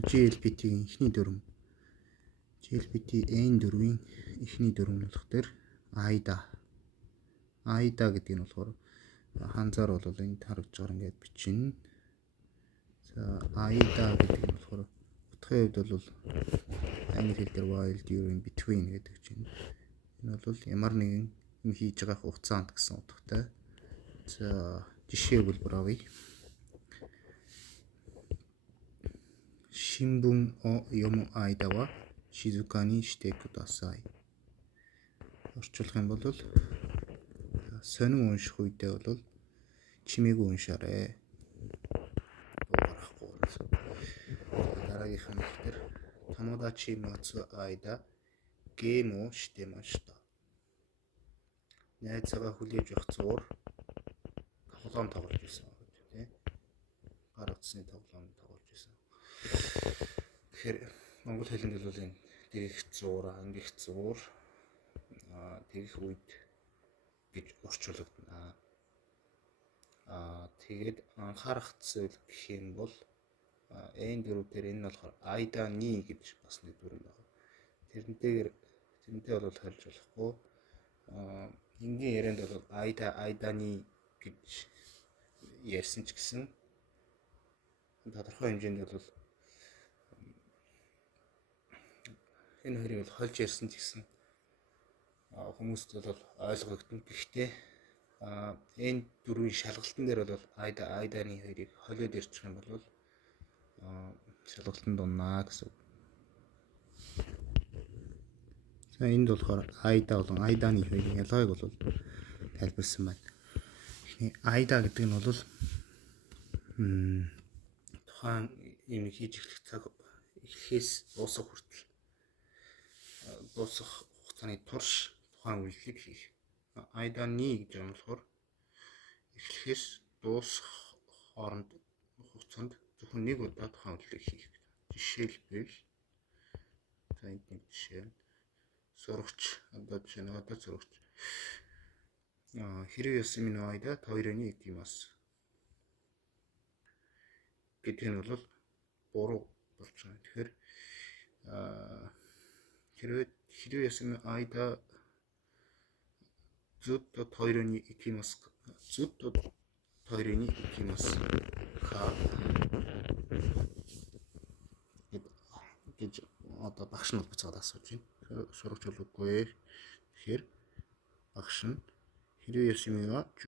GLPT-ийн эхний дүрм GLPT-N4-ийн эхний дүрм нь болохоор AIDA гэдэг нь болохоор ханзаар бол энд харагдж байгаа ингээд бичнэ. За AIDA гэдэг нь болохоор утгын хувьд бол англи хэл дээр while during between гэдэг чинь энэ бол ямар нэгэн юм хийж байгаа хугацаанд гэсэн утгатай. За жишээ хэлбэр авъя. Shimbun o yomu aida wa shizuka ni shite kudasai. Орчуулах юм бол сонин унших үедээ бол чимээгүй уншаарай. Гарахгүй гэсэн. Дараагийнх нь тэр Tamodachii matsu aida game o shitemashita. Найзаагаа хүлээж авах зуур тоглоом тоглож байсан гэдэг тийм. Гар утасны тоглоом тоглож байсан. Тэгэхээр монгол хэлэнд бол энэ дэрэх зуур, ангих зуур тэгэх үед гэж орчуулагдана. Тэгээд анхаарах зүйл гэх юм бол N4 дээр энэ нь болохоор AIDA ni гэж бас нэг дүрм байна. Тэрнтэй бол харж болохгүй. Энгийн ярианд бол AIDA ni гэж ярьсан ч гэсэн тодорхой хэмжээнд бол энэ хоёрыг бол хольж ярьсан ч гэсэн хүмүүст бол ойлгогдсон. Гэхдээ энэ дөрвийн шалгалтын дээр бол AIDA-ны хоёрыг холиод ярьчих юм бол шалгалтанд уннаа гэсэн. За энд болохоор AIDA болон AIDA-ны хоёрын ялгааг бол тайлбарсан байна. AIDA гэдэг нь бол тухайн юм хийж эхлэх цаг эхлэхээс дуусах хүртэл дуусах хугацааны турш тухайн үйлдэлийг хийх. AIDA ni гэж юм болохоор эхлэхээс дуусах хооронд хугацаанд зөвхөн нэг удаа тухайн үйлдэлийг хийх. Жишээлбэл за энд нэг жишээ. Сурагч одоо жишээ нь сурагч хэрэг ясны AIDA тойрны икимас гэдэг нь бол буруу болж байгаа. Тэгэхээр хэрэг ясны AIDA зутто тойрны икимас гэж одоо багш нь буцаад асууж байна. Сурагч бол үгүй. Тэгэхээр багш нь хэрэг ясны